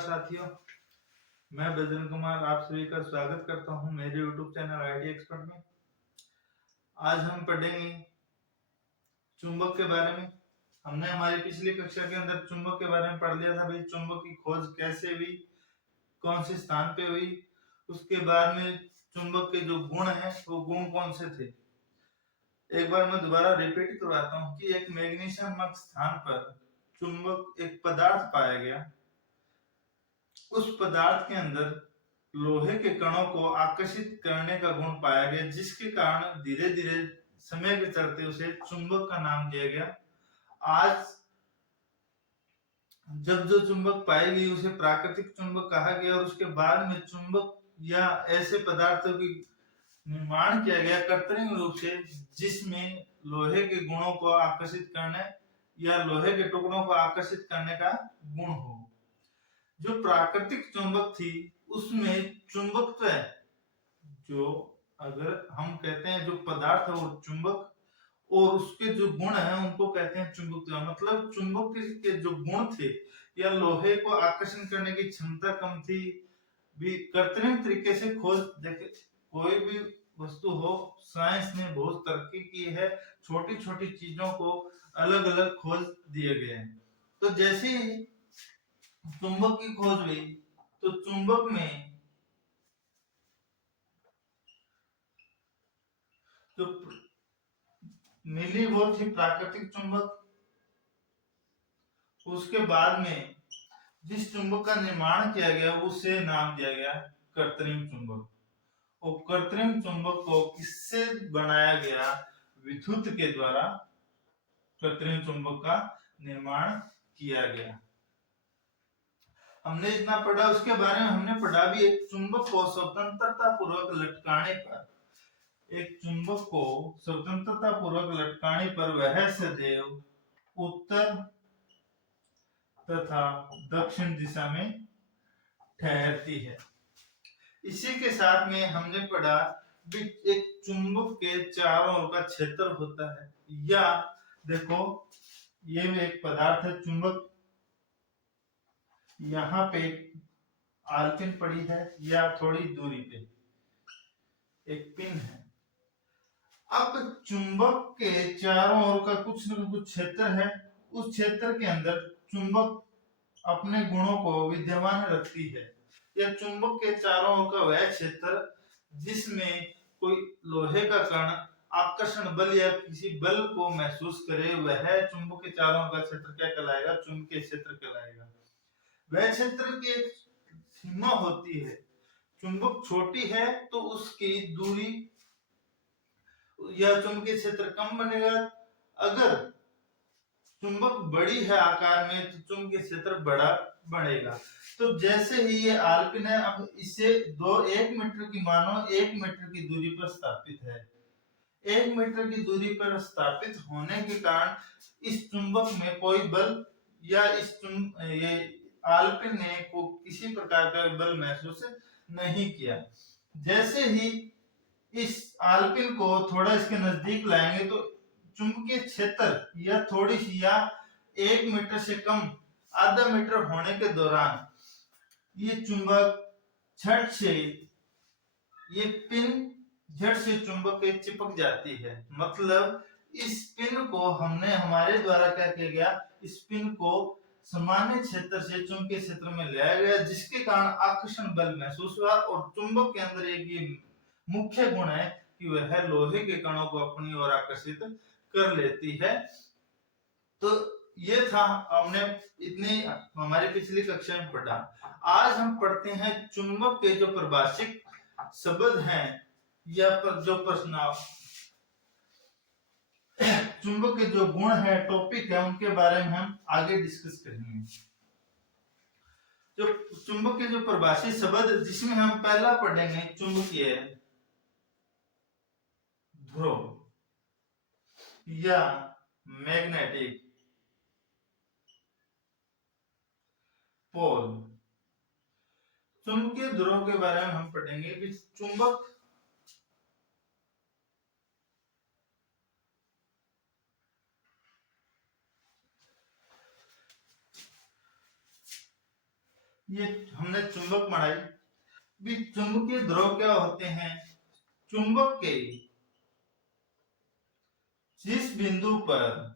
साथियों, मैं बजरंग कुमार आप सभी का स्वागत करता हूं मेरे YouTube चैनल आईटी एक्सपर्ट में। आज हम पढ़ेंगे चुंबक के बारे में। हमने हमारी पिछली कक्षा के अंदर चुंबक के बारे में पढ़ लिया था भाई, चुंबक की खोज कैसे हुई, कौन से स्थान पे हुई, उसके बाद में चुंबक के जो गुण हैं वो गुण कौन से थे। एक बार मैं दोबारा रिपीट करवाता हूँ कि एक मैग्नीशियम नामक स्थान पर चुंबक एक पदार्थ पाया गया। उस पदार्थ के अंदर लोहे के कणों को आकर्षित करने का गुण पाया गया, जिसके कारण धीरे धीरे समय के चलते उसे चुंबक का नाम दिया गया। आज जब जो चुंबक पाई गई उसे प्राकृतिक चुंबक कहा गया और उसके बाद में चुंबक या ऐसे पदार्थों की निर्माण किया गया कृत्रिम रूप से, जिसमें लोहे के गुणों को आकर्षित करने या लोहे के टुकड़ों को आकर्षित करने का गुण हो। जो प्राकृतिक चुंबक थी उसमें चुंबकत्व, जो अगर हम कहते हैं जो पदार्थ है वो चुंबक और उसके जो गुण है उनको कहते हैं चुंबकत्व। मतलब चुंबक के जो गुण थे या लोहे को आकर्षण करने की क्षमता कम थी, भी कृत्रिम तरीके से खोज। देखे, कोई भी वस्तु हो, साइंस ने बहुत तरक्की की है, छोटी छोटी चीजों को अलग अलग खोज दिए गए हैं। तो जैसे ही चुंबक की खोज हुई तो चुंबक में जो मिली वो थी प्राकृतिक चुंबक। उसके बाद में जिस चुंबक का निर्माण किया गया उसे नाम दिया गया कृत्रिम चुंबक। और कृत्रिम चुंबक को किससे बनाया गया? विद्युत के द्वारा कृत्रिम चुंबक का निर्माण किया गया। हमने इतना पढ़ा, उसके बारे में हमने पढ़ा भी एक चुंबक को स्वतंत्रता पूर्वक लटकाने पर, एक चुंबक को स्वतंत्रता पूर्वक लटकाने पर वह सदैव उत्तर तथा दक्षिण दिशा में ठहरती है। इसी के साथ में हमने पढ़ा कि एक चुंबक के चारों ओर का क्षेत्र होता है। या देखो, ये एक पदार्थ है चुंबक, यहाँ पे आलपिन पड़ी है या थोड़ी दूरी पे एक पिन है। अब चुंबक के चारों ओर का कुछ न कुछ क्षेत्र है, उस क्षेत्र के अंदर चुंबक अपने गुणों को विद्यमान रखती है। या चुंबक के चारों ओर का वह क्षेत्र जिसमें कोई लोहे का कण आकर्षण बल या किसी बल को महसूस करे, वह चुंबक के चारों ओर का क्षेत्र क्या कहलाएगा? चुंबकीय क्षेत्र कहलाएगा। वह क्षेत्र की एक सीमा होती है। चुंबक छोटी है तो उसकी दूरी या चुंबकीय क्षेत्र कम बनेगा। अगर चुंबक बड़ी है आकार में तो चुंबकीय क्षेत्र बड़ा बढ़ेगा। तो जैसे ही ये आलपिन है, अब इसे 1 मीटर की, मानो 1 मीटर की दूरी पर स्थापित है। 1 मीटर की दूरी पर स्थापित होने के कारण इस चुंबक में कोई बल या ये आलपिन ने को किसी प्रकार का बल महसूस नहीं किया। जैसे ही इस आलपिन को थोड़ा इसके नजदीक लाएंगे तो चुंबकीय क्षेत्र या थोड़ी सी या 1 मीटर से कम, आधा मीटर होने के दौरान ये चुंबक झट से, ये पिन झट से चुंबक के चिपक जाती है। मतलब इस पिन को हमने हमारे द्वारा क्या किया गया? इस पिन को सामान्य क्षेत्र से चुंबकीय क्षेत्र में लाया गया, जिसके कारण आकर्षण बल महसूस हुआ। और चुंबक के अंदर एक ये मुख्य गुण है कि वह लोहे के कणों को अपनी ओर आकर्षित कर लेती है। तो ये था, हमने इतनी हमारी पिछली कक्षा में पढ़ा। आज हम पढ़ते हैं चुंबक के जो परिभाषिक शब्द हैं या जो प्रश्न, चुंबक के जो गुण है, टॉपिक है, उनके बारे में हम आगे डिस्कस करेंगे। जो चुंबक के जो परिभाषित शब्द, जिसमें हम पहला पढ़ेंगे चुंबकीय ध्रुव या मैग्नेटिक पोल। चुंबकीय ध्रुव के बारे में हम पढ़ेंगे कि चुंबक ये हमने चुंबक बनाई। भी चुंबकीय ध्रुव क्या होते हैं? चुंबक के जिस बिंदु पर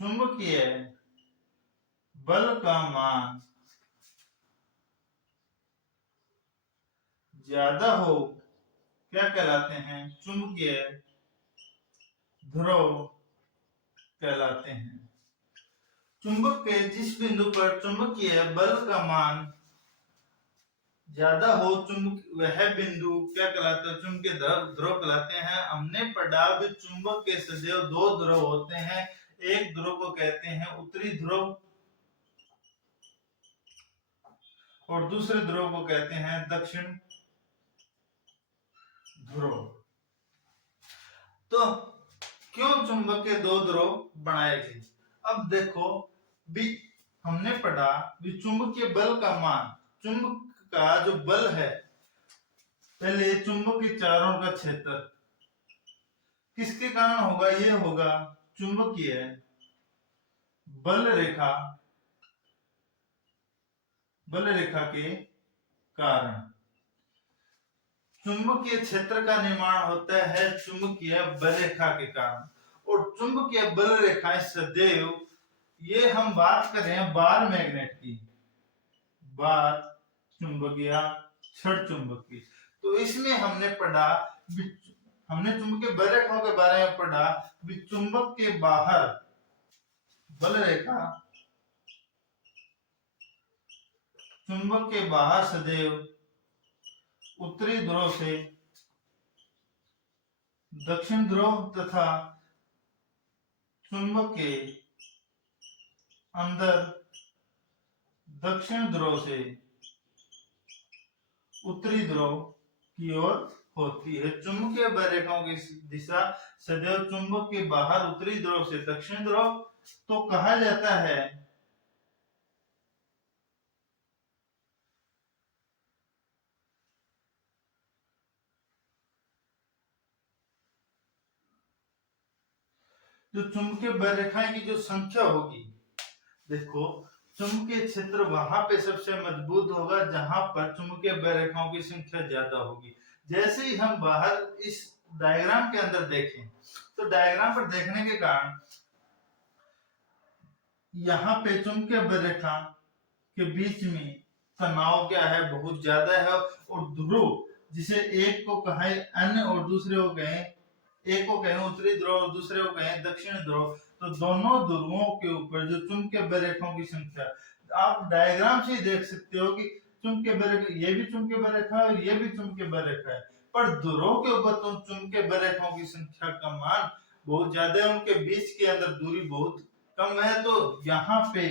चुंबकीय बल का मान ज्यादा हो, क्या कहलाते हैं? चुंबकीय ध्रुव कहलाते हैं। चुंबक के जिस बिंदु पर चुंबकीय बल का मान ज्यादा हो, वह बिंदु क्या कहलाता है? चुंबकीय ध्रुव कहलाते हैं। हमने पढ़ा भी चुंबक के सदैव दो ध्रुव होते हैं। एक ध्रुव को कहते हैं उत्तरी ध्रुव और दूसरे ध्रुव को कहते हैं दक्षिण ध्रुव। तो क्यों चुंबक के दो ध्रुव बनाए गए? अब देखो भी हमने पढ़ा भी चुंबकीय बल का मान, चुंबक का जो बल है, पहले चुंबक के चारों का क्षेत्र किसके कारण होगा? ये होगा चुंबकीय बल रेखा के कारण। चुंबकीय क्षेत्र का निर्माण होता है चुंबकीय बल रेखा के कारण। और चुंबकीय बल रेखाएं सदैव, ये हम बात कर रहे हैं बार मैग्नेट की, बार चुंबक या छड़ चुंबक की। तो इसमें हमने चुंबकीय बल रेखाओं के बारे में पढ़ा भी चुंबक के बाहर बल रेखा, चुंबक के बाहर सदैव उत्तरी ध्रुव से दक्षिण ध्रुव तथा चुंबक के अंदर दक्षिण ध्रुव से उत्तरी ध्रुव की ओर होती है। चुंबकीय बल रेखाओं की दिशा सदैव चुंबक के बाहर उत्तरी ध्रुव से दक्षिण ध्रुव। तो कहा जाता है जो चुंबकीय बल रेखाएं की जो संख्या होगी, देखो चुंबकीय क्षेत्र वहां पे सबसे मजबूत होगा जहां पर चुंबकीय बल रेखाओं की संख्या ज्यादा होगी। जैसे ही हम बाहर इस डायग्राम के अंदर देखें, तो डायग्राम पर देखने के कारण यहाँ पे चुंबकीय बल रेखा के बीच में तनाव क्या है? बहुत ज्यादा है। और ध्रुव जिसे एक को कहे अन्य और दूसरे को कहें, एक को कहें उत्तरी ध्रुव और दूसरे को कहें दक्षिण ध्रुव, तो दोनों ध्रुवों के ऊपर जो चुंबकीय बल रेखाओं की संख्या, आप डायग्राम से ही देख सकते हो कि चुंबकीय बल रेखा, ये भी चुंबकीय बल रेखा है और ये भी चुंबकीय बल रेखा है, पर ध्रुवों के ऊपर तो चुंबकीय बल रेखाओं की संख्या का मान बहुत ज्यादा है, उनके बीच के अंदर दूरी बहुत कम है। तो यहाँ पे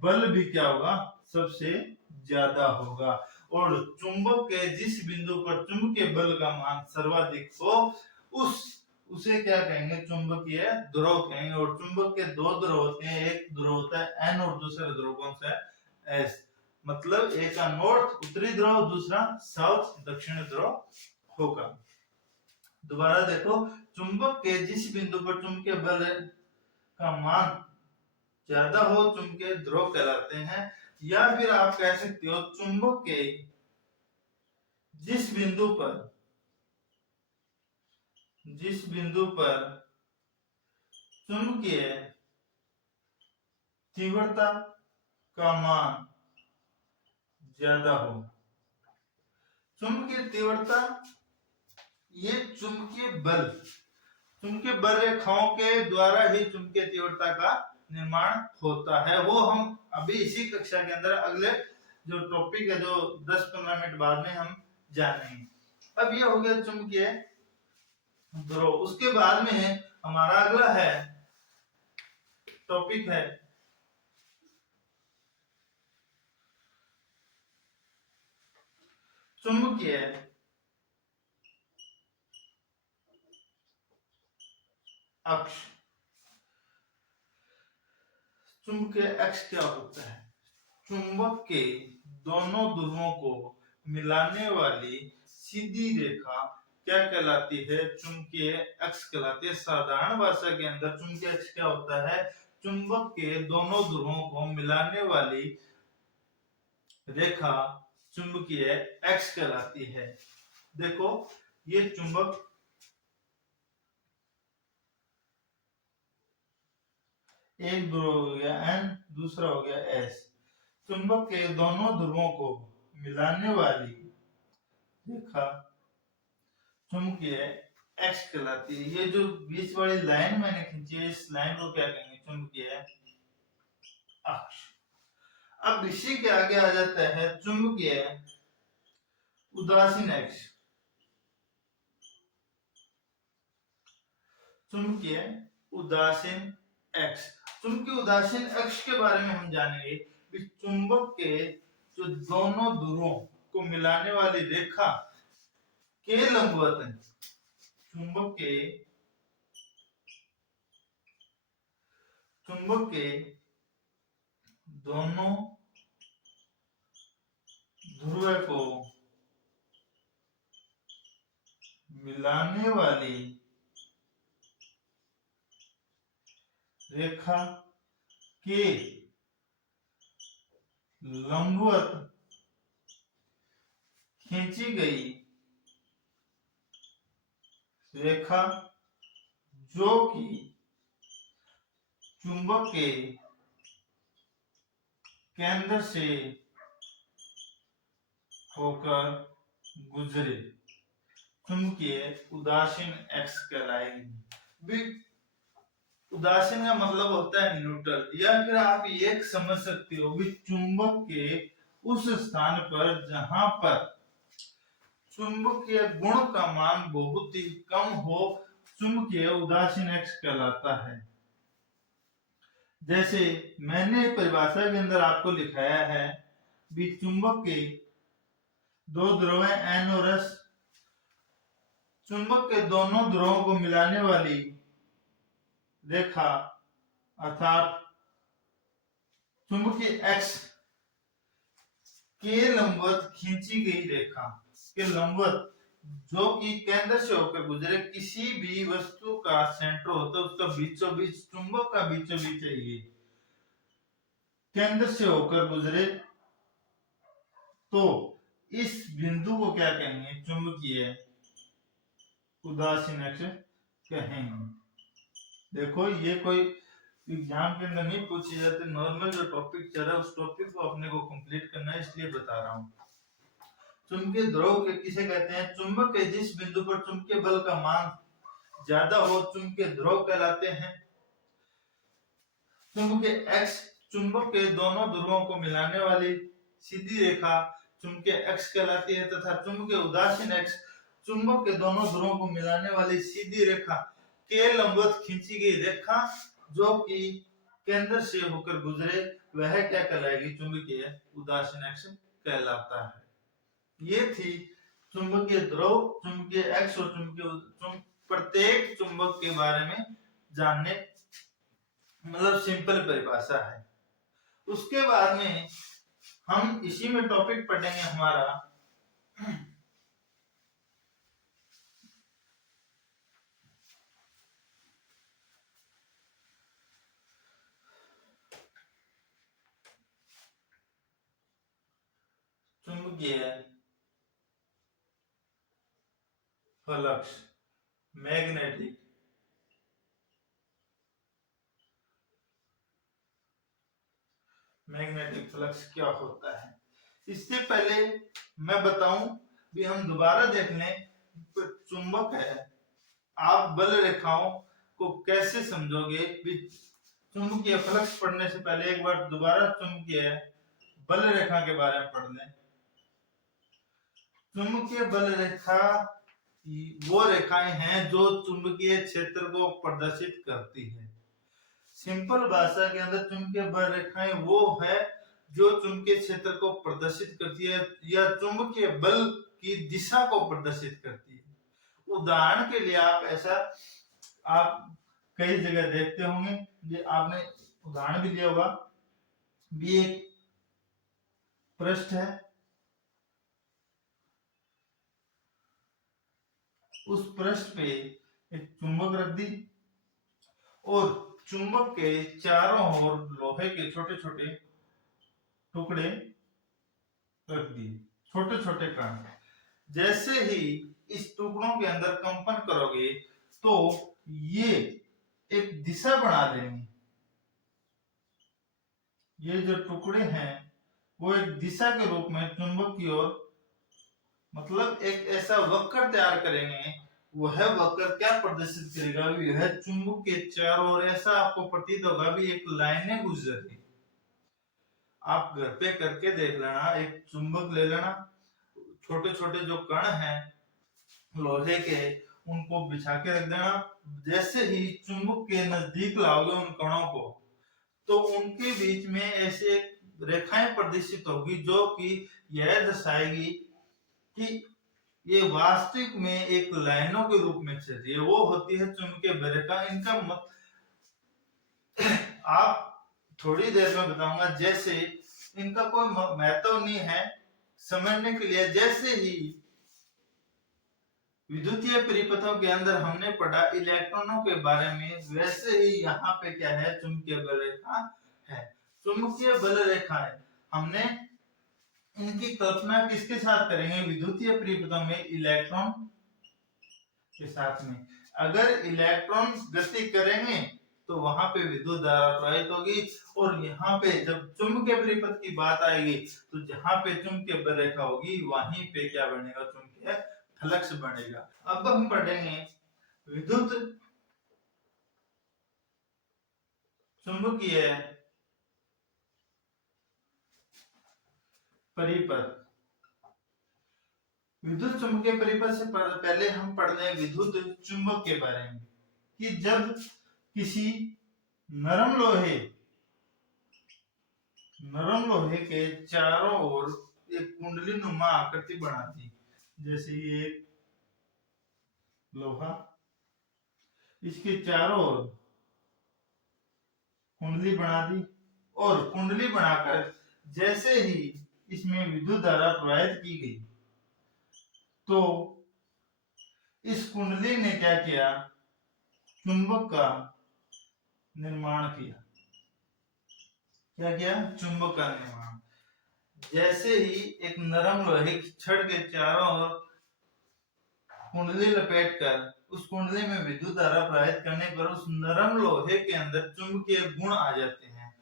बल भी क्या होगा? सबसे ज्यादा होगा। और चुंबक के जिस बिंदु पर चुंबकीय बल का मान सर्वाधिक हो, उसे क्या कहेंगे? चुंबकीय ध्रुव कहेंगे। और चुंबक के दो ध्रुव होते हैं, एक ध्रुव होता है एन और दूसरा ध्रुव कौन सा है? एस। मतलब एक का नॉर्थ उत्तरी ध्रुव, दूसरा साउथ दक्षिण ध्रुव होगा। दोबारा देखो, चुंबक के जिस बिंदु पर चुंबकीय बल का मान ज्यादा हो, चुंबकीय ध्रुव कहलाते हैं। या फिर आप कह सकते हो चुंबक के जिस बिंदु पर चुंबकीय तीव्रता का मान ज्यादा हो। चुंबकीय तीव्रता, ये चुंबकीय बल रेखाओं के द्वारा ही चुंबकीय तीव्रता का निर्माण होता है। वो हम अभी इसी कक्षा के अंदर अगले जो टॉपिक है, जो 10-15 मिनट बाद में हम जानेंगे। अब ये हो गया चुंबकीय ध्रुव। उसके बाद में हमारा अगला टॉपिक है चुंबकीय अक्ष। चुंबकीय अक्ष क्या होता है? चुंबक के दोनों ध्रुवों को मिलाने वाली सीधी रेखा क्या कहलाती है? चुंबकीय अक्ष कहलाती है। साधारण भाषा के अंदर चुंबकीय अक्ष क्या होता है? चुंबक के दोनों ध्रुवों को मिलाने वाली रेखा चुंबकीय एक्स कहलाती है। देखो ये चुंबक एक ध्रुव हो गया एन, दूसरा हो गया एस। चुंबक के दोनों ध्रुवों को मिलाने वाली रेखा चुंबकीय एक्स कहलाती है। ये जो बीच वाली लाइन मैंने खींची है, इस लाइन को क्या कहेंगे? चुंबकीय अक्ष। अब इसी के आगे आ जाता है चुंबकीय उदासीन अक्ष। चुंबकीय उदासीन अक्ष। चुंबकीय उदासीन अक्ष के बारे में हम जानेंगे कि चुंबक के जो दोनों ध्रुवों को मिलाने वाली रेखा के लंबवत है। चुंबक के दोनों ध्रुव को मिलाने वाली रेखा के लंबवत खींची गई रेखा जो कि चुंबक के केंद्र से होकर गुजरे चुंबकीय उदासीन अक्ष कहलाएगी। उदासीन का मतलब होता है न्यूट्रल, या फिर आप ये समझ सकते हो कि चुंबक के उस स्थान पर जहां पर चुंबकीय गुण का मान बहुत ही कम हो, चुंबकीय उदासीन अक्ष कहलाता है। जैसे मैंने परिभाषा के अंदर आपको लिखाया है भी चुंबक के दो ध्रुव एन और एस, चुंबक के दोनों ध्रुवों को मिलाने वाली रेखा अर्थात चुंबकीय एक्स के लंबवत खींची गई रेखा के लंबवत जो कि केंद्र से होकर गुजरे, किसी भी वस्तु का सेंटर होता है उसका बीचों बीच, चुंबक का बीचों बीच है ये, केंद्र से होकर गुजरे तो इस बिंदु को क्या कहेंगे? चुंबकीय उदासीन अक्ष कहेंगे। देखो ये कोई एग्जाम के अंदर नहीं पूछी जाती, नॉर्मल जो टॉपिक चल रहा है उस टॉपिक को अपने को कंप्लीट करना है, इसलिए बता रहा हूँ। चुंबकीय ध्रुव के किसे कहते हैं? चुंबक के जिस बिंदु पर चुंबकीय बल का मान ज्यादा हो चुंबकीय ध्रुव कहलाते हैं। चुंबकीय एक्स चुंबक के दोनों ध्रुवों को मिलाने वाली सीधी रेखा चुंबकीय एक्स कहलाती है, तथा चुंबकीय उदासीन एक्स चुंबक के दोनों ध्रुवों को मिलाने वाली सीधी रेखा के लंबवत खींची गई रेखा जो कि केंद्र से होकर गुजरे, वह क्या कहलाएगी? चुंबकीय उदासीन अक्ष कहलाता है। ये थी चुंबकीय ध्रुव, चुंबकीय एक्स और चुंबकीय प्रत्येक चुंबक के बारे में जानने, मतलब सिंपल परिभाषा है। उसके बाद में हम इसी में टॉपिक पढ़ेंगे हमारा चुंबकीय फ्लक्स, मैग्नेटिक फ्लक्स क्या होता है। इससे पहले मैं बताऊं भी हम दोबारा देख लें, चुंबक है, आप बल रेखाओं को कैसे समझोगे भी चुंबकीय फ्लक्स पढ़ने से पहले एक बार दोबारा चुंबकीय बल रेखा के बारे में पढ़ लें। चुंबकीय बल रेखा वो रेखाएं हैं जो चुंबकीय क्षेत्र को प्रदर्शित करती है। सिंपल भाषा के अंदर चुंबकीय बल रेखाएं वो है जो चुंबकीय क्षेत्र को प्रदर्शित करती है या चुंबकीय बल की दिशा को प्रदर्शित करती है। उदाहरण के लिए आप कई जगह देखते होंगे, ये आपने उदाहरण भी लिया होगा भी एक पृष्ठ है, उस पृष्ठ पे एक चुंबक रख दी और चुंबक के चारों ओर लोहे के छोटे छोटे टुकड़े रख दिए, छोटे छोटे कण। जैसे ही इस टुकड़ों के अंदर कंपन करोगे तो ये एक दिशा बना देंगे। ये जो टुकड़े हैं वो एक दिशा के रूप में चुंबक की ओर, मतलब एक ऐसा वक्र तैयार करेंगे। वह वक्र क्या प्रदर्शित करेगा, यह चुंबक के चारों ओर ऐसा आपको प्रतीत होगा भी एक लाइनें गुजर रही। आप घर पे करके देख लेना, एक चुंबक ले लेना, छोटे छोटे जो कण हैं लोहे के उनको बिछा के रख देना। जैसे ही चुंबक के नजदीक लाओगे उन कणों को, तो उनके बीच में ऐसे रेखाएं प्रदर्शित होगी जो कि यह दर्शाएगी कि ये वास्तविक में एक लाइनों के रूप में चल रही है। वो होती है चुंबकीय बरेखा। इनका आप थोड़ी देर में बताऊंगा। जैसे इनका कोई महत्व नहीं है समझने के लिए। जैसे ही विद्युतीय परिपथों के अंदर हमने पढ़ा इलेक्ट्रॉनों के बारे में, वैसे ही यहाँ पे क्या है, चुंबकीय बल रेखा है। चुंबकीय बल रेखा है, हमने इनकी कल्पना किसके साथ करेंगे, विद्युतीय परिपथों में इलेक्ट्रॉन के साथ में। अगर इलेक्ट्रॉन गति करेंगे तो वहां पे विद्युत धारा प्रवाहित होगी, और यहाँ पे जब चुंबकीय परिपथ की बात आएगी तो जहां पे चुंबकीय बल रेखा होगी वहीं पे क्या बनेगा, चुंबकीय फ्लक्स बनेगा। अब हम पढ़ेंगे विद्युत चुंबकीय परिपथ। विद्युत चुंबकीय परिपथ से पहले हम पढ़ रहे हैं विद्युत चुंबक के बारे में, कि जब किसी नरम लोहे के चारों ओर एक कुंडली नुमा आकृति बनाती, जैसे ये लोहा, इसके चारों ओर कुंडली बना दी, और कुंडली बनाकर जैसे ही इसमें विद्युत धारा प्रवाहित की गई तो इस कुंडली ने क्या किया, चुंबक का निर्माण किया। क्या किया, चुंबक का निर्माण। जैसे ही एक नरम लोहे की छड़ के चारों ओर कुंडली लपेटकर उस कुंडली में विद्युत धारा प्रवाहित करने पर उस नरम लोहे के अंदर चुंबकीय गुण आ जाते हैं,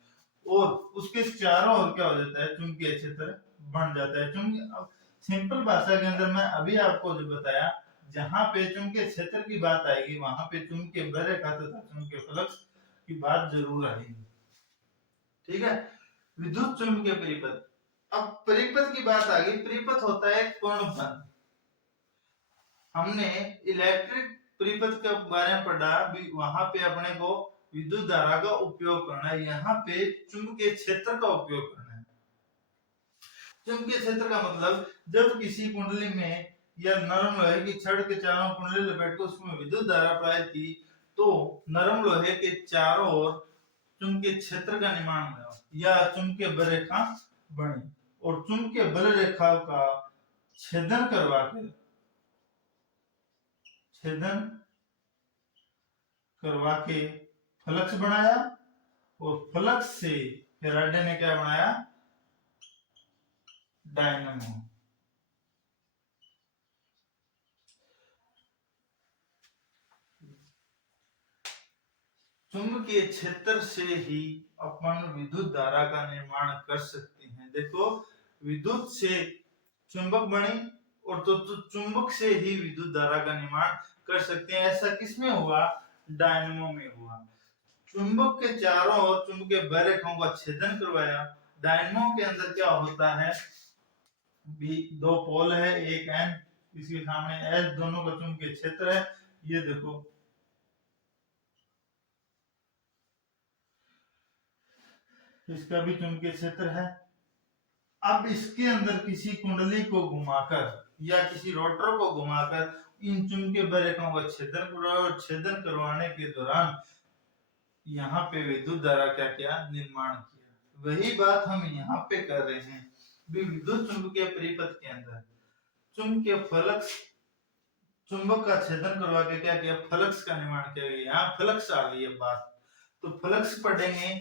और उसके चारों ओर क्या हो जाता है, चुंबकीय क्षेत्र बन जाता है। चुंबकीय, अब सिंपल भाषा के अंदर मैं अभी आपको जो बताया, जहां पे चुंबकीय क्षेत्र की बात आएगी वहां पे चुंबकीय बल रेखा तथा चुंबकीय फ्लक्स की बात जरूर आएगी। ठीक है, विद्युत चुंबकीय परिपथ। अब परिपथ की बात आ गई। परिपथ होता है कोण बंध। हमने इलेक्ट्रिक परिपथ के बारे में पढ़ा, वहां पे अपने को विद्युत धारा का उपयोग करना है, यहाँ पे चुंबकीय क्षेत्र का उपयोग करना है। चुंबकीय क्षेत्र का मतलब जब किसी कुंडली में या नरम लोहे की छड़ के चारों कुंडली लपेट कर उसमें विद्युत धारा प्रवाहित की तो नरम लोहे के चारों ओर चुंबकीय क्षेत्र का निर्माण हुआ या चुंबकीय बल रेखा बनी, और चुंबकीय बल रेखा का छेदन करवा के फ्लक्स बनाया, और फ्लक्स से फैराडे ने क्या बनाया, डायनामो। चुंबकीय क्षेत्र से ही अपन विद्युत धारा का निर्माण कर सकते हैं। देखो, विद्युत से चुंबक बनी, और तो चुंबक से ही विद्युत धारा का निर्माण कर सकते हैं। ऐसा किसमें हुआ, डायनामो में हुआ। चुंबक के चारों ओर चुंबकीय बल रेखाओं का छेदन करवाया। डायनामो के अंदर क्या होता है, दो पोल है, एक एन, इसके सामने एस, दोनों का चुंबकीय क्षेत्र है। ये देखो, इसका भी चुंबकीय क्षेत्र है। अब इसके अंदर किसी कुंडली को घुमाकर या किसी रोटर को घुमाकर इन चुंबकीय बल रेखाओं का छेदन करवाया, और छेदन करवाने के दौरान यहाँ पे विद्युत धारा क्या किया, निर्माण किया। वही बात हम यहाँ पे कर रहे हैं। विद्युत चुंबकीय परिपथ के अंदर चुंबकीय फ्लक्स, चुंबक का छेदन करवा के क्या किया, फ्लक्स का निर्माण किया गया। यहाँ फ्लक्स आ गई है बात। तो फ्लक्स पढ़ेंगे।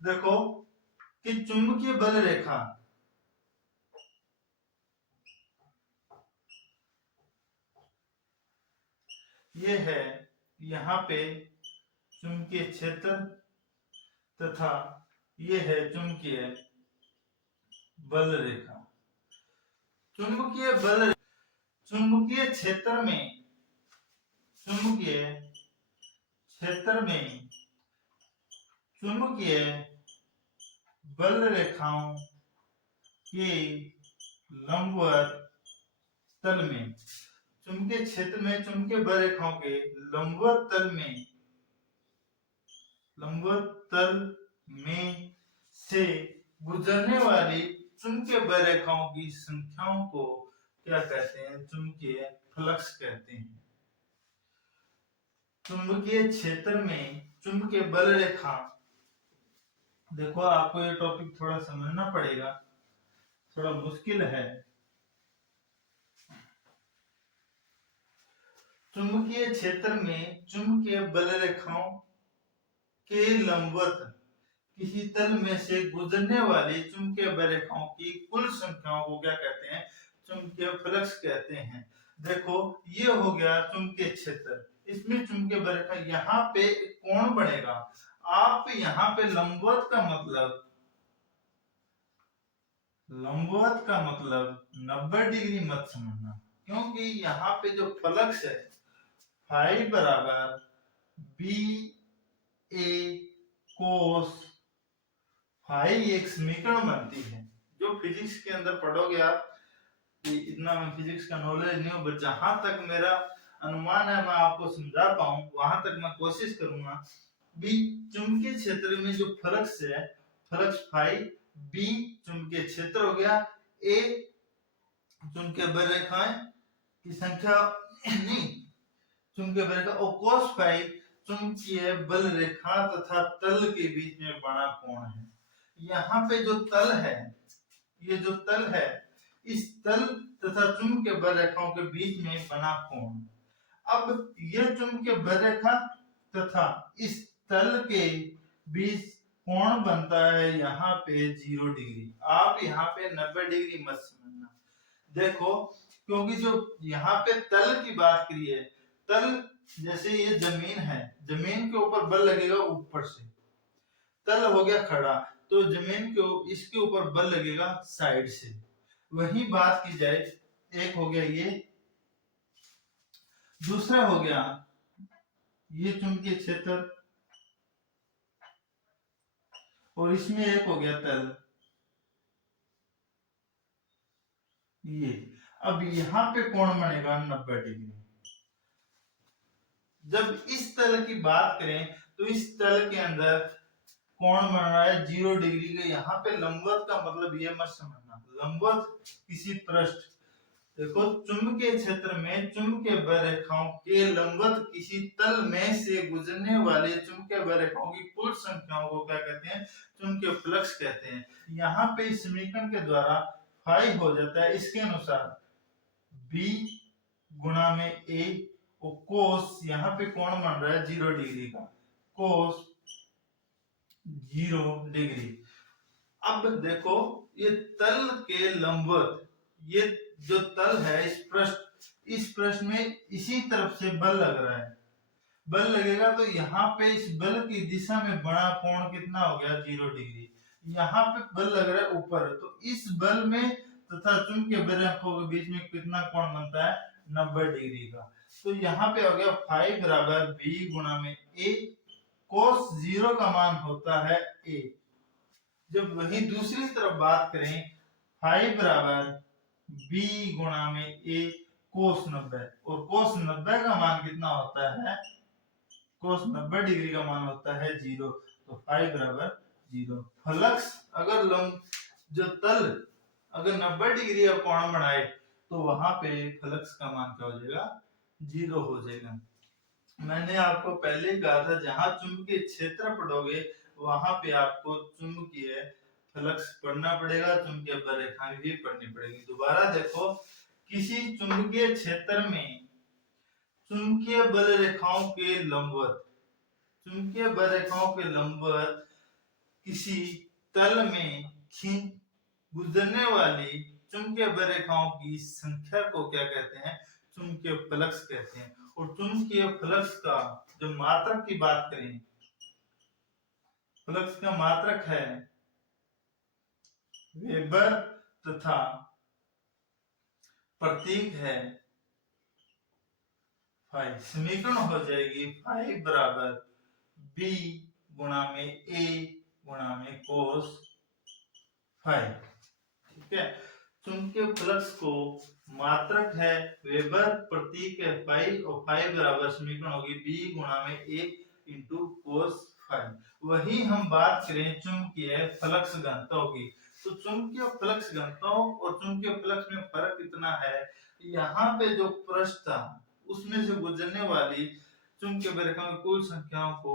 देखो कि चुंबकीय बल रेखा ये है, यहाँ पे चुंबकीय क्षेत्र तथा ये है चुंबकीय बल रेखा। चुंबकीय बल, चुंबकीय क्षेत्र में, चुंबकीय क्षेत्र में चुंबकीय बल रेखाओं के लंबवत तल में, चुंबकीय क्षेत्र में चुंबकीय बल रेखाओं के लंबवत तल में से गुजरने वाली चुंबकीय बल रेखाओं की संख्याओं को क्या कहते हैं? चुंबकीय फ्लक्स कहते हैं। चुंबकीय क्षेत्र में चुंबकीय बल रेखा, देखो आपको ये टॉपिक थोड़ा समझना पड़ेगा, थोड़ा मुश्किल है। चुंबकीय क्षेत्र में चुंबकीय बल रेखाओं के लंबवत किसी तल में से गुजरने वाली चुंबकीय बल रेखाओं की कुल संख्याओं को क्या कहते हैं? चुंबकीय फ्लक्स कहते हैं। देखो ये हो गया चुंबकीय क्षेत्र, इसमें चुंबकीय बल रेखा, यहाँ पे कोण बनेगा। आप यहाँ पे लंबवत का मतलब 90 डिग्री मत समझना, क्योंकि यहाँ पे जो फ्लक्स है फाई बराबर बी ए कोस फाई एक समीकरण बनती है, जो फिजिक्स के अंदर पढ़ोगे आप। इतना मैं फिजिक्स का नॉलेज नहीं हो, जहां तक मेरा अनुमान है मैं आपको समझा पाऊं वहां तक मैं कोशिश करूंगा। बी चुंबकीय क्षेत्र में जो फ्लक्स है, फ्लक्स फाई, बी चुंबकीय क्षेत्र हो गया, ए चुंबकीय बल रेखाएं की संख्या नहीं, चुंबकीय बल रेखा, और कोस फाई चुंबकीय बल रेखा तथा तल के बीच में बना कोण है। यहाँ पे जो तल है, ये जो तल है, इस तल तथा चुंबकीय बल रेखाओं के बीच में बना कोण। अब यह चुंबकीय बल रेखा तथा इस तल के बीच कोण बनता है यहाँ पे 0 डिग्री। आप यहाँ पे 90 डिग्री मत समझना। देखो क्योंकि जो यहाँ पे तल की बात करी है, तल जैसे ये जमीन है, जमीन के ऊपर बल लगेगा ऊपर से, तल हो गया खड़ा, तो जमीन के इसके ऊपर बल लगेगा साइड से। वही बात की जाए, एक हो गया ये, दूसरा हो गया ये चुंबकीय क्षेत्र, और इसमें एक हो गया तल ये। अब यहाँ पे कोण बनेगा 90 डिग्री। जब इस तल की बात करें तो इस तल के अंदर कोण बन रहा है 0 डिग्री के। यहाँ पे लंबवत का मतलब ये मत समझना, लंबवत किसी पृष्ठ, देखो चुंबकीय क्षेत्र में चुंबकीय बल रेखाओं के लंबवत किसी तल में से गुजरने वाले चुंबकीय बल रेखाओं की कुल संख्याओं को क्या कहते हैं? चुंबकीय फ्लक्स कहते हैं। यहाँ पे इस समीकरण के द्वारा फाई हो जाता है, इसके अनुसार बी गुणा में ए, और कोस, यहाँ पे कोण बन रहा है 0 डिग्री का, कोस 0 डिग्री। अब देखो ये तल के लंबवत, ये जो तल है इस पृष्ठ में इसी तरफ से बल लग रहा है, बल लगेगा तो यहाँ पे इस बल की दिशा में बड़ा कोण कितना हो गया? 0 डिग्री। यहाँ पे बल लग रहा है ऊपर, तो इस बल में तथा चुंबकीय बल रेखाओं के बीच में कितना कोण बनता है? 90 डिग्री का। तो यहाँ पे हो गया फाई बराबर बी गुणा में ए, कोस 0 का मान होता है ए। जब वही दूसरी तरफ बात करें, फाई बराबर बी गुणा में ए कोस 90, और कोस 90 का मान कितना होता है? कोस 90 डिग्री का मान होता है 0, तो फाई बराबर 0। फ्लक्स अगर जो तल अगर 90 डिग्री का कोण बनाए तो वहां पे फ्लक्स का मान क्या हो जाएगा? 0 हो जाएगा। मैंने आपको पहले कहा था जहां चुंबकीय क्षेत्र पढ़ोगे वहां पे आपको चुंबकीय फ्लक्स पढ़ना पड़ेगा, चुंबकीय बल रेखाएं भी पढ़नी पड़ेगी। दोबारा देखो, किसी चुंबकीय क्षेत्र में चुंबकीय बल रेखाओं के लंबवत, चुंबकीय बरेखाओं के लंबवत किसी तल में खींच गुजरने वाली चुंबकीय बरेखाओं की संख्या को क्या कहते हैं? चुंबकीय फ्लक्स कहते हैं। और चुंबकीय फ्लक्स का जो मात्रक की बात करें, फ्लक्स का मात्रक है वेबर तथा प्रतीक है फाई। समीकरण हो जाएगी फाई बराबर बी गुणा में ए गुणा में कोस फाई। ठीक है, चुंबकीय फ्लक्स को मात्रक है वेबर, प्रतीक है फाई, और फाई बराबर समीकरण होगी बी गुणा में ए इंटू कोस फाई। वही हम बात करें चुंबकीय फ्लक्स घनत्व की, तो चुंबकीय फ्लक्स घनत्व और चुंबकीय फ्लक्स में फर्क इतना है, यहाँ पे जो पृष्ठ था उसमें से गुजरने वाली चुंबकीय बरेखाओं की कुल संख्याओं को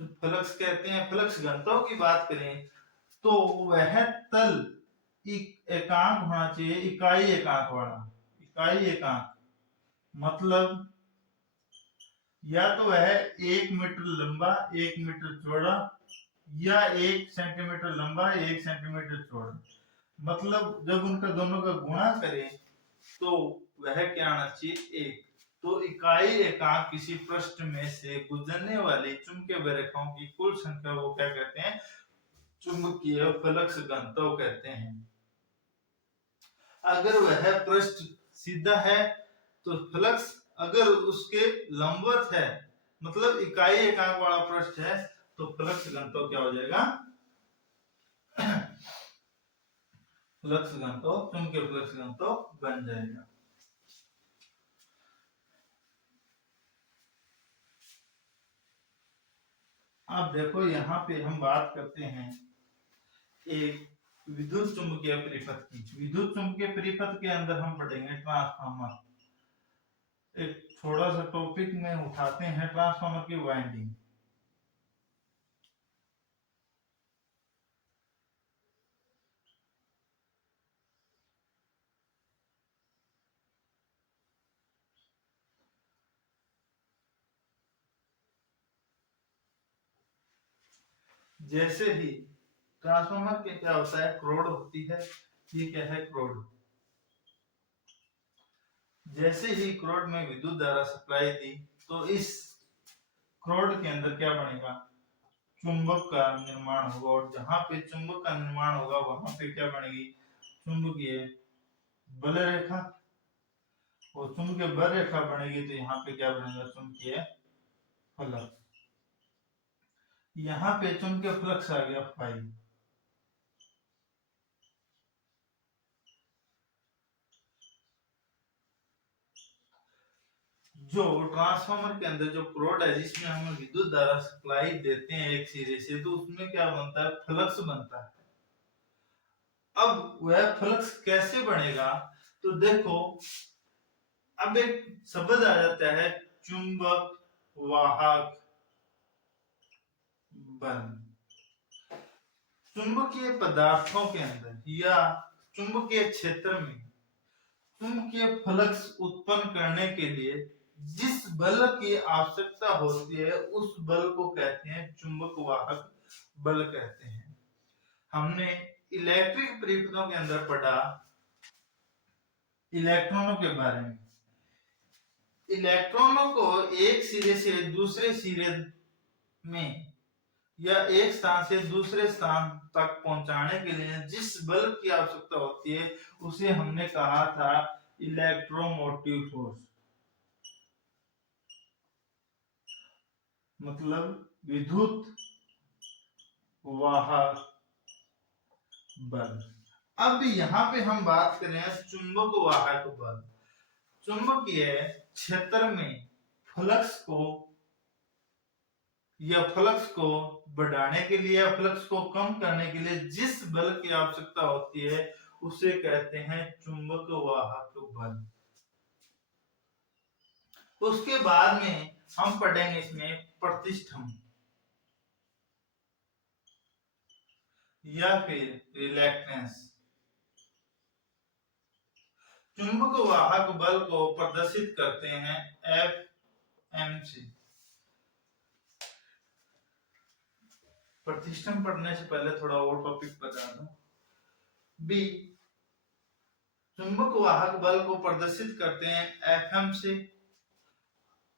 फ्लक्स कहते हैं। फ्लक्स घनत्व की बात करें तो वह तल एकांक होना चाहिए, इकाई एकांक वाला। इकाई एकांक मतलब या तो वह 1 मीटर लंबा 1 मीटर चौड़ा या 1 सेंटीमीटर लंबा 1 सेंटीमीटर चौड़ा। मतलब जब उनका दोनों का गुणा करें तो वह क्या आना चाहिए? 1। तो इकाई एकांक किसी पृष्ठ में से गुजरने वाली चुंबकीय बरेखाओं की कुल संख्या को क्या कहते हैं? चुंबकीय फ्लक्स घनत्व कहते हैं। अगर वह पृष्ठ सीधा है तो फ्लक्स, अगर उसके लंबवत है मतलब इकाई एकांक वाला पृष्ठ है तो फ्लक्स घनत्व क्या हो जाएगा? फ्लक्स घनत्व, चुंबकीय फ्लक्स घनत्व बन जाएगा। अब देखो यहाँ पे हम बात करते हैं एक विद्युत चुंबकीय परिपथ की। विद्युत चुंबकीय परिपथ के अंदर हम पढ़ेंगे ट्रांसफार्मर। एक थोड़ा सा टॉपिक में उठाते हैं ट्रांसफार्मर की वाइंडिंग। जैसे ही ट्रांसफार्मर के क्या होता है, क्रोड होती है। ये क्या है? क्रोड। जैसे ही क्रोड में विद्युत धारा सप्लाई दी तो इस क्रोड के अंदर क्या बनेगा? चुंबक का निर्माण होगा, और जहां पे चुंबक का निर्माण होगा वहां पे क्या बनेगी? चुंबकीय बल रेखा। और चुंबकीय बल रेखा बनेगी तो यहाँ पे क्या बनेगा? चुंबकीय फ्लक्स। यहाँ पे चुंबकीय फ्लक्स आ गया फाई। जो ट्रांसफार्मर के अंदर जो क्रोड है जिसमें हम विद्युत धारा सप्लाई देते हैं एक सिरे से, तो उसमें क्या बनता है? फ्लक्स बनता है। अब वह फ्लक्स कैसे बनेगा? तो देखो, अब एक शब्द आ जाता है चुंबक वाहक बल। चुंबकीय पदार्थों के अंदर या चुंबकीय क्षेत्र में चुंबकीय फ्लक्स उत्पन्न करने के लिए जिस बल की आवश्यकता होती है उस बल को कहते हैं चुंबक वाहक बल कहते हैं। हमने इलेक्ट्रिक परिपथों के अंदर पढ़ा इलेक्ट्रॉनों के बारे में। इलेक्ट्रॉनों को एक सिरे से दूसरे सिरे में या एक स्थान से दूसरे स्थान तक पहुंचाने के लिए जिस बल की आवश्यकता होती है उसे हमने कहा था इलेक्ट्रोमोटिव फोर्स, मतलब विद्युत वाहक बल। अब यहाँ पे हम बात करें चुंबक वाहक बल। चुंबकीय क्षेत्र में फ्लक्स को या फ्लक्स को बढ़ाने के लिए या फ्लक्स को कम करने के लिए जिस बल की आवश्यकता होती है उसे कहते हैं चुंबक वाहक बल। उसके बाद में हम पढ़ेंगे इसमें प्रतिष्ठम या फिर रिलैक्टेंस। चुंबक वाहक बल को प्रदर्शित करते हैं एफ एम से। प्रतिष्ठम पढ़ने से पहले थोड़ा और टॉपिक बता दूं। बी, चुंबक वाहक बल को प्रदर्शित करते हैं Fm से,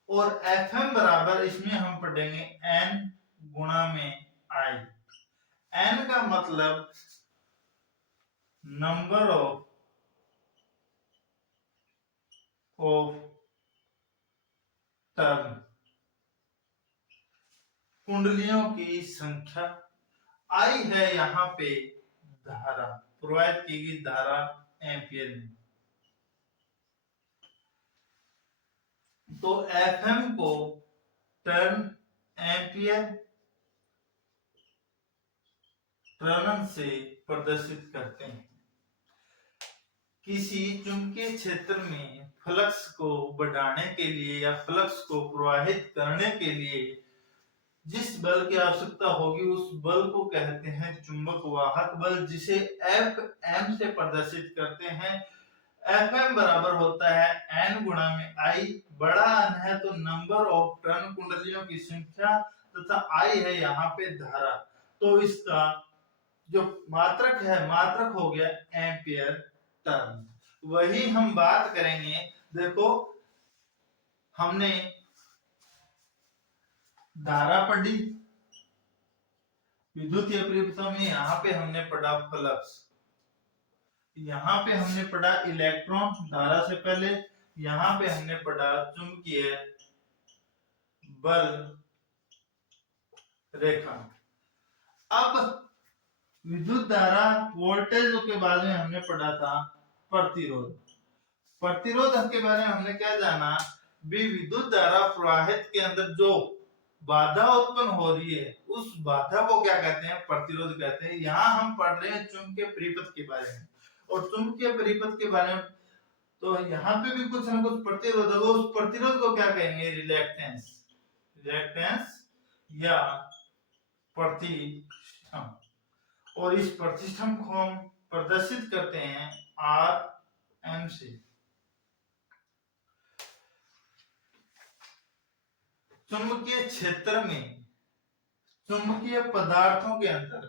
और Fm बराबर इसमें हम पढ़ेंगे N गुणा में I। N का मतलब नंबर ऑफ टर्न, कुंडलियों की संख्या। I है यहाँ पे धारा, प्रवाहित की गई धारा एम्पियर में। तो Fm को टर्न एम्पियर टर्न से प्रदर्शित करते हैं। किसी चुंबकीय क्षेत्र में फ्लक्स को बढ़ाने के लिए या फ्लक्स को प्रवाहित करने के लिए जिस बल की आवश्यकता होगी उस बल को कहते हैं चुंबक वाहक बल, जिसे Fm से प्रदर्शित करते हैं। Fm बराबर होता है N गुणा में I, बड़ा N है तो नंबर ऑफ टर्न, कुंडलियों की संख्या, तथा I है यहाँ पे धारा। तो इसका जो मात्रक है, मात्रक हो गया एम्पियर टर्न। वही हम बात करेंगे। देखो हमने धारा पढ़ी, विद्युतीय परिपथों में यहाँ पे हमने पढ़ा फ्लक्स, यहाँ पे हमने पढ़ा इलेक्ट्रॉन धारा से पहले, यहाँ पे हमने पढ़ा चुंबकीय बल रेखा। अब विद्युत धारा वोल्टेज के बारे में हमने पढ़ा था प्रतिरोध। प्रतिरोध के बारे में हमने क्या जाना, भी विद्युत धारा प्रवाहित के अंदर जो बाधा उत्पन्न हो रही है उस बाधा को क्या कहते हैं, प्रतिरोध कहते हैं। यहाँ हम पढ़ रहे हैं चुंबकीय परिपथ के बारे में, और चुंबकीय परिपथ के बारे में तो यहाँ पे भी कुछ ना कुछ प्रतिरोध होगा। उस प्रतिरोध को क्या कहेंगे, रिलेक्टेंस, रिलेक्टेंस या प्रतिष्ठम। और इस प्रतिष्ठम को हम प्रदर्शित करते हैं Rm से। चुंबकीय क्षेत्र में चुंबकीय पदार्थों के अंदर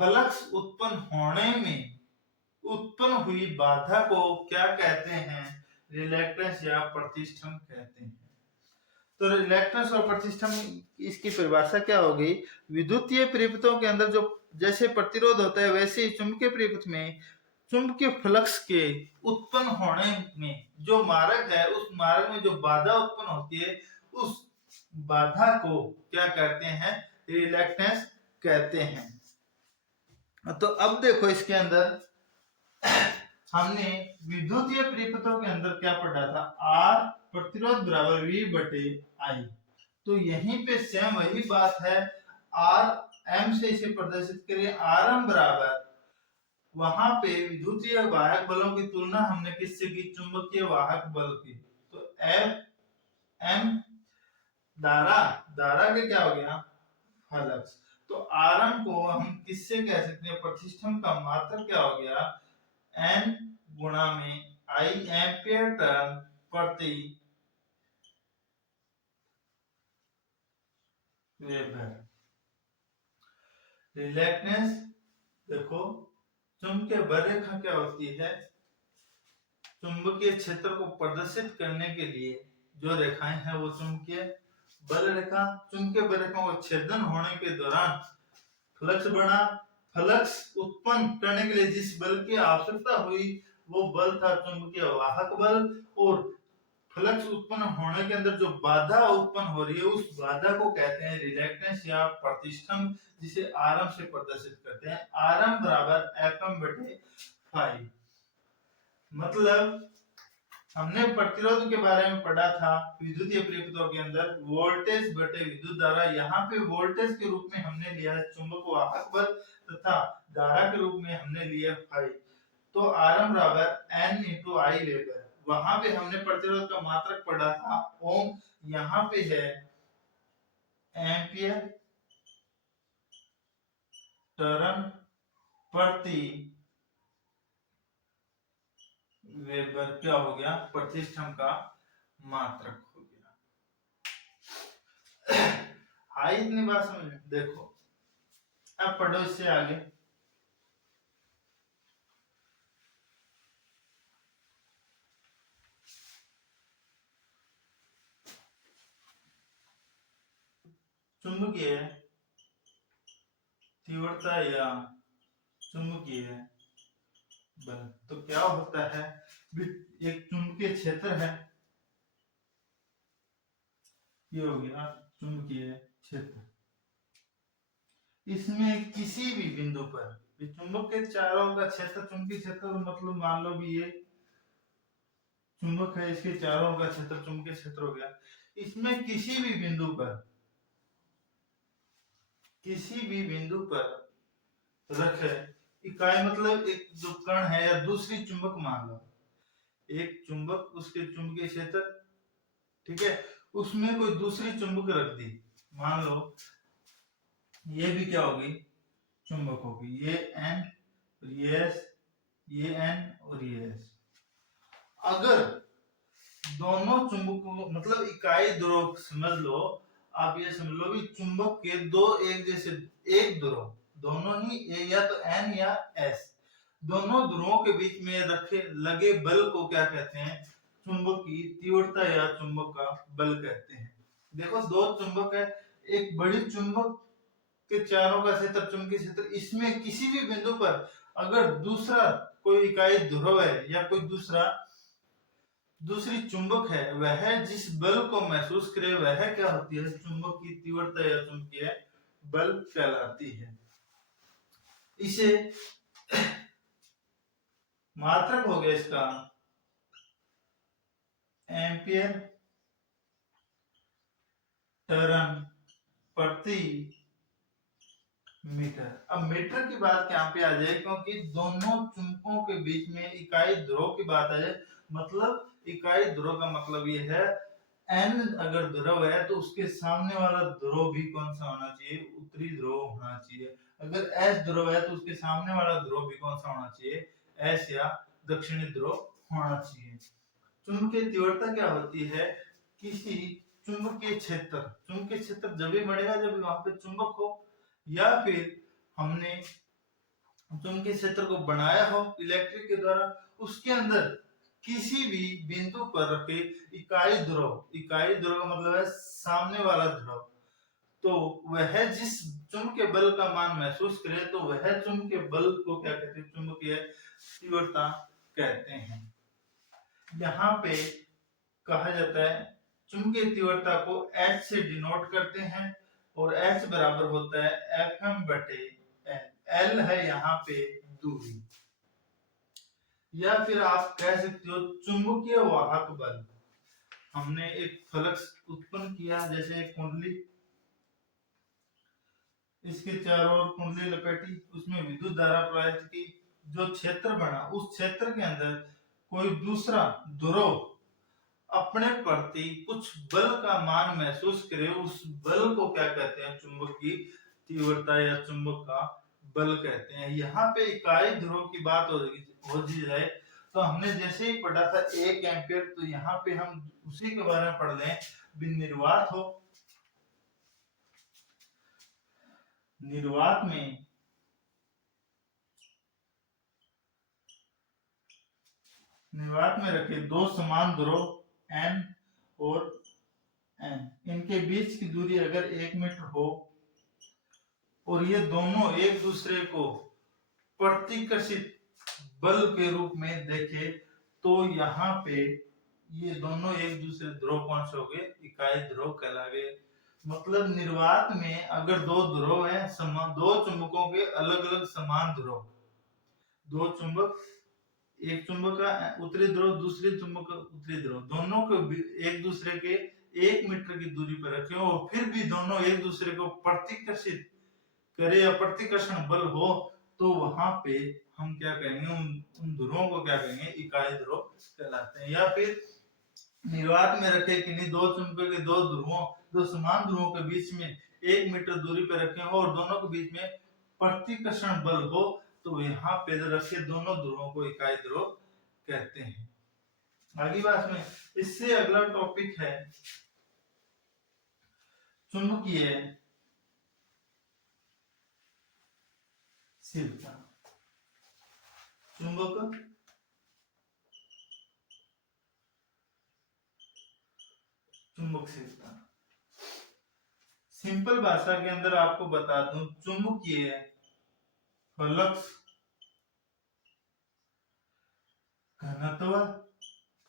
फ्लक्स उत्पन्न होने में उत्पन्न हुई बाधा को क्या कहते हैं, रिलेक्टेंस या प्रतिष्ठम कहते हैं। तो रिलेक्टेंस और प्रतिष्ठम, इसकी परिभाषा क्या होगी, विद्युतीय परिपथों के अंदर जो जैसे प्रतिरोध होता है वैसे ही चुंबकीय परिपथ में चुंबकीय फ्लक्स के उत्पन्न होने में जो मार्ग है उस मार्ग में जो बाधा उत्पन्न होती है उस बाधा को क्या कहते हैं, रिलेक्टेंस कहते हैं। तो अब देखो इसके अंदर हमने विद्युतीय परिपथों के अंदर क्या पढ़ा था, R प्रतिरोध बराबर V बटे I। तो यहीं पे सेम वही बात है, Rm से इसे प्रदर्शित करें। Rm बराबर वहां पे विद्युतीय वाहक बलों की तुलना हमने किससे की, चुंबकीय वाहक बल की। तो Fm धारा, धारा के क्या हो गया, फ्लक्स। तो Rm को हम किससे कह सकते हैं, प्रतिष्ठम का मात्रक क्या हो गया, N गुणा में I, एम्पियर टर्न प्रति वेबर। रिलेक्टेंस देखो, चुंबकीय बल रेखा क्या होती है, चुंबकीय क्षेत्र को प्रदर्शित करने के लिए जो रेखाएं हैं वो चुंबकीय बल रेखा। चुंबकीय बल रेखा को छेदन होने के दौरान फ्लक्स बना, फ्लक्स उत्पन्न करने के लिए जिस बल की आवश्यकता हुई वो बल था चुंबकीय वाहक बल। और फ्लक्स उत्पन्न होने के अंदर जो बाधा उत्पन्न हो रही है उस बाधा को कहते हैं रिलेक्टेंस या प्रतिष्ठम, जिसे Rm से प्रदर्शित करते हैं। Rm बराबर Fm बटे 5। मतलब हमने प्रतिरोध के बारे में पढ़ा था विद्युतीय परिपथों के अंदर वोल्टेज बटे विद्युत धारा। यहाँ पे वोल्टेज के रूप में हमने लिया है चुंबक वाहक बल तथा धारा के रूप में हमने लिया 5। तो Rm बराबर N into I वेबर। वहां पे हमने प्रतिरोध का मात्रक पढ़ा था ओम, यहाँ पे है एम्पियर टर्न प्रति वेबर, क्या हो गया, प्रतिष्ठम का मात्रक हो गया। हाई इतनी बात समझ में। देखो अब पढ़ो इससे आगे। चुंबकीय तीव्रता या चुंबकीय बल, तो क्या होता है, एक चुंबकीय क्षेत्र है, ये हो गया चुंबकीय क्षेत्र। इसमें किसी भी बिंदु पर चुंबक के चारों का क्षेत्र, चुंबकीय क्षेत्र मतलब मान लो भी ये चुंबक है, इसके चारों का क्षेत्र चुंबकीय क्षेत्र हो गया। इसमें किसी भी बिंदु पर, किसी भी बिंदु पर रखे इकाई, मतलब एक जो कण है या दूसरी चुंबक मान लो, एक चुंबक उसके चुंबकीय क्षेत्र, ठीक है, उसमें कोई दूसरी चुंबक रख दी, मान लो ये भी क्या होगी, चुंबक होगी, ये N और ये S, ये N और ये S। अगर दोनों चुंबकों, मतलब इकाई ध्रुव समझ लो, आप ये समझ लो कि चुंबक के दो एक जैसे, एक ध्रुव, दोनों ही या तो N या S, दोनों ध्रुवों के बीच में रखे लगे बल को क्या कहते हैं, चुंबक की तीव्रता या चुंबक का बल कहते हैं। देखो दो चुंबक है, एक बड़ी चुंबक के चारों का क्षेत्र चुंबकीय क्षेत्र, इसमें किसी भी बिंदु पर अगर दूसरा कोई इकाई ध्रुव है या कोई दूसरी चुंबक है, वह जिस बल को महसूस करे वह क्या होती है, चुंबक की तीव्रता या चुंबकीय बल कहलाती है। इसे मात्रक हो गया इसका एम्पियर टर्न प्रति मीटर। अब मीटर की बात यहाँ पे आ जाए, क्योंकि दोनों चुंबकों के बीच में इकाई ध्रुव की बात आ जाए, मतलब इकाई ध्रुव का मतलब ये है, N अगर ध्रुव है तो उसके सामने वाला ध्रुव भी कौन सा होना चाहिए, उत्तरी ध्रुव होना चाहिए। अगर S ध्रुव है तो उसके सामने वाला ध्रुव भी कौन सा होना चाहिए, S या दक्षिणी ध्रुव होना चाहिए। चुंबकीय तीव्रता क्या होती है, किसी चुंबकीय क्षेत्र, चुंबकीय क्षेत्र जब भी बढ़ेगा जब वहां पे चुंबक हो, या फिर हमने चुंबकीय क्षेत्र को बनाया हो इलेक्ट्रिक के द्वारा, उसके अंदर किसी भी बिंदु पर रखे इकाई ध्रुव, इकाई ध्रुव का मतलब है सामने वाला ध्रुव, तो वह जिस चुंबकीय बल का मान महसूस करे तो वह चुंबकीय बल को क्या कहते हैं, चुंबकीय तीव्रता कहते हैं। यहाँ पे कहा जाता है चुंबकीय तीव्रता को H से डिनोट करते हैं, और H बराबर होता है Fm बटे L, L है यहाँ पे दूरी, या फिर आप कह सकते हो चुंबकीय वाहक बल। हमने एक फलक उत्पन्न किया, जैसे एक कुंडली, इसके चारों ओर कुंडली लपेटी, उसमें विद्युत धारा प्रवाहित की, जो क्षेत्र बना उस क्षेत्र के अंदर कोई दूसरा ध्रुव अपने प्रति कुछ बल का मान महसूस करे, उस बल को क्या कहते हैं, चुंबक की तीव्रता या चुंबक का बल कहते हैं। यहाँ पे इकाई ध्रुव की बात हो जाए तो हमने जैसे ही पढ़ा था 1 एम्पियर, तो यहाँ पे हम उसी के बारे में पढ़ लें, निर्वात हो, निर्वात में रखे दो समान ध्रुव N और N, इनके बीच की दूरी अगर 1 मीटर हो और ये दोनों एक दूसरे को प्रतिकर्षित बल के रूप में देखे, तो यहाँ पे ये दोनों एक दूसरे ध्रुव कौन से हो गए, इकाई ध्रुव कहलावे। मतलब निर्वात में अगर दो ध्रुव है, समान दो चुंबकों के अलग अलग समान ध्रुव, दो चुंबक, एक चुंबक का उत्तरी ध्रुव, दूसरे चुंबक का उत्तरी ध्रुव, दोनों को एक दूसरे के 1 मीटर की दूरी पर रखे और फिर भी दोनों एक दूसरे को प्रतिकर्षित करे या प्रतिकर्षण बल हो, तो वहां पे हम क्या कहेंगे, उन ध्रुवों को क्या कहेंगे, इकाई ध्रुव कहलाते हैं। या फिर निर्वात में रखे किन्हीं दो चुंबक के दो ध्रुवों, दो समान ध्रुवों के बीच में 1 मीटर दूरी पर रखे हो और दोनों के बीच में प्रतिकर्षण बल हो, तो यहाँ पे रखे दोनों ध्रुवों को इकाई ध्रुव कहते हैं। आगे बात में इससे अगला टॉपिक है चुंबकीय चुंबकशीलता, चुंबकशीलता। सिंपल भाषा के अंदर आपको बता दूं, चुंबकीय फ्लक्स घनत्व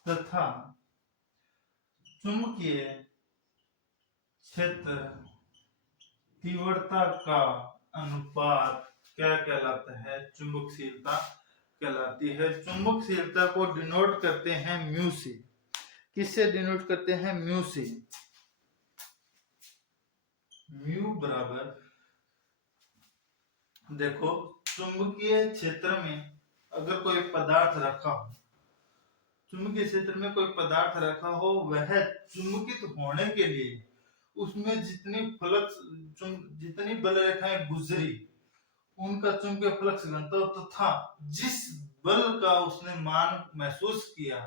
तथा चुंबकीय क्षेत्र तीव्रता का अनुपात क्या कहलाता है? चुंबकशीलता कहलाती है। चुंबकशीलता को डिनोट करते हैं म्यू से। किससे डिनोट करते हैं? म्यू से। म्यू बराबर, देखो, चुंबकीय क्षेत्र में अगर कोई पदार्थ रखा हो, चुंबकीय क्षेत्र में कोई पदार्थ रखा हो, वह चुंबकित होने के लिए उसमें जितनी बल रेखाएं गुजरी, उनका चुंबकीय फ्लक्स घनत्व तथा जिस बल का उसने मान महसूस किया,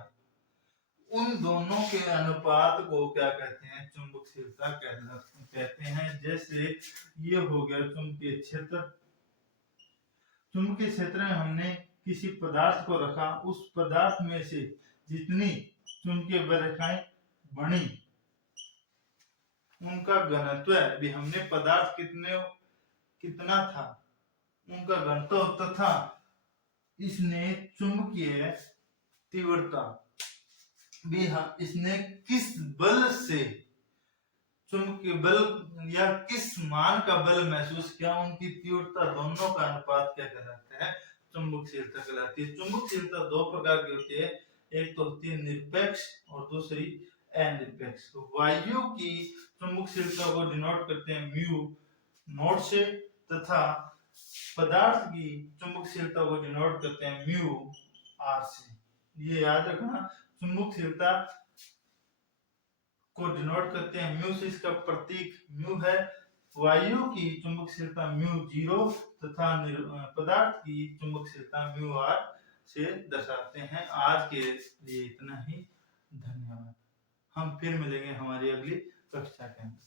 उन दोनों के अनुपात को क्या कहते हैं? चुंबकशीलता कहते हैं। जैसे ये हो गया चुंबकीय क्षेत्र। चुंबकीय क्षेत्र में हमने किसी पदार्थ को रखा, उस पदार्थ में से जितनी चुंबकीय बल रेखाएं बनी, उनका घनत्व भी हमने पदार्थ कितना था, उनका घनत्व तथा इसने चुंबकीय तीव्रता भी, इसने किस बल से चुंबकीय बल या किस मान का बल महसूस किया, उनकी तीव्रता दोनों का अनुपात क्या कहलाता है? चुंबकशीलता कहलाती है। चुंबकशीलता दो प्रकार की होती है, एक तो होती है निरपेक्ष और दूसरी अनिरपेक्ष। वायु की चुंबकशीलता को डिनोट करते हैं म्यू नॉट से, तथा पदार्थ की चुंबकशीलता को डिनोट करते हैं म्यू आर से। ये याद रखना, चुंबकशीलता को डिनोट करते हैं म्यू से, इसका प्रतीक म्यू है। वायु की चुंबकशीलता म्यू 0 तथा पदार्थ की चुंबकशीलता म्यू आर से दर्शाते हैं। आज के लिए इतना ही, धन्यवाद। हम फिर मिलेंगे हमारी अगली कक्षा के अंदर।